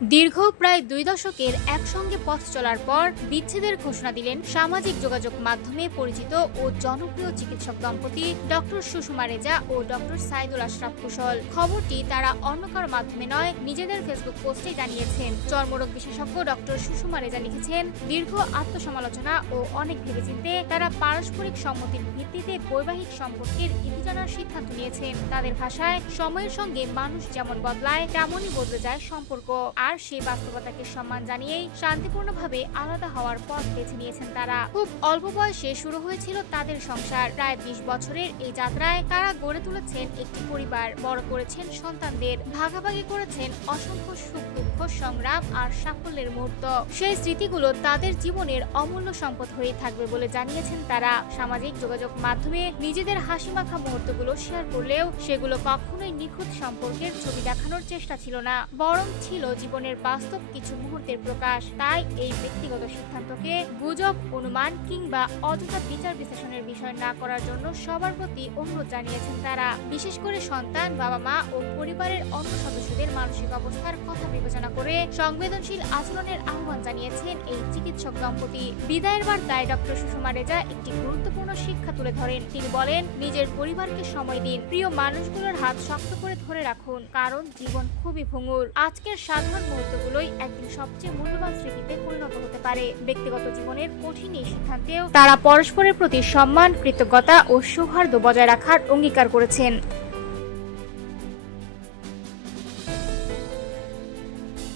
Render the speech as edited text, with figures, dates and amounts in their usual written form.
দীর্ঘ প্রায় 2 দশকের একসঙ্গে পথ চলার পর বিচ্ছেদের ঘোষণা দিলেন সামাজিক যোগাযোগ মাধ্যমে পরিচিত ও জনপ্রিয় চিকিৎসক দম্পতি ডক্টর সুষমা রেজা ও ডক্টর সাইদুল আশরাফ কুশল। খবরটি তারা অন্য কারো মাধ্যমে নয়, নিজেদের ফেসবুক পোস্টে জানিয়েছেন। চর্মরোগ বিশেষজ্ঞ ডক্টর সুষমা রেজা লিখেছেন, দীর্ঘ আত্মসমালোচনা ও অনেক ভেবেচিন্তে তারা পারস্পরিক সম্মতির ভিত্তিতে বৈবাহিক সম্পর্কের ইতি টানার সিদ্ধান্ত নিয়েছেন। তাদের ভাষায়, সময়ের সঙ্গে মানুষ যেমন বদলায় তেমনই বদলে যায় সম্পর্ক। আর সেই বাস্তবতাকে সম্মান জানিয়েই শান্তিপূর্ণভাবে আলাদা হওয়ার পথ বেছে নিয়েছেন তারা। খুব অল্প বয়সে শুরু হয়েছিল তাদের সংসার। প্রায় 20 বছরের এই যাত্রায় তারা গড়ে তুলেছেন একটি পরিবার, বড় করেছেন সন্তানদের, ভাগাভাগি করেছেন অসংখ্য সুখ দুঃখ, সংগ্রাম আর সাফল্যের মুহূর্ত। সেই স্মৃতিগুলো তাদের জীবনের অমূল্য সম্পদ হয়ে থাকবে বলে জানিয়েছেন তারা। সামাজিক যোগাযোগ মাধ্যমে নিজেদের হাসিমাখা মুহূর্তগুলো শেয়ার করলেও সেগুলো কখনোই নিখুঁত সম্পর্কের ছবি দেখানোর চেষ্টা ছিল না, বরং ছিল জীবনের বাস্তব কিছু মুহূর্তের প্রকাশ। তাই এই ব্যক্তিগত সিদ্ধান্তকে গুজব, অনুমান কিংবা অযথা বিচার বিশ্লেষণের বিষয় না করার জন্য সবার প্রতি অনুরোধ জানিয়েছেন তারা। বিশেষ করে সন্তান, বাবা মা ও পরিবারের অন্য সদস্যদের মানসিক অবস্থার কথা বিবেচনা করে সংবেদনশীল আচরণের আহ্বান জানিয়েছেন এই চিকিৎসক দম্পতি। বিদায়ের বার্তায় ডক্টর সুষমা রেজা একটি গুরুত্বপূর্ণ শিক্ষা তুলে ধরেন। তিনি বলেন, নিজের পরিবারকে সময় দিন, প্রিয় মানুষগুলোর হাত শক্ত করে ধরে রাখুন, কারণ জীবন খুবই ভঙ্গুর। আজকের সাধারণ মুহূর্তগুলোই একদিন সবচেয়ে মূল্যবান স্মৃতিতে পরিণত হতে পারে। ব্যক্তিগত জীবনের কঠিন এই সিদ্ধান্তেও তারা পরস্পরের প্রতি সম্মান, কৃতজ্ঞতা ও সৌহার্দ্য বজায় রাখার অঙ্গীকার করেছেন।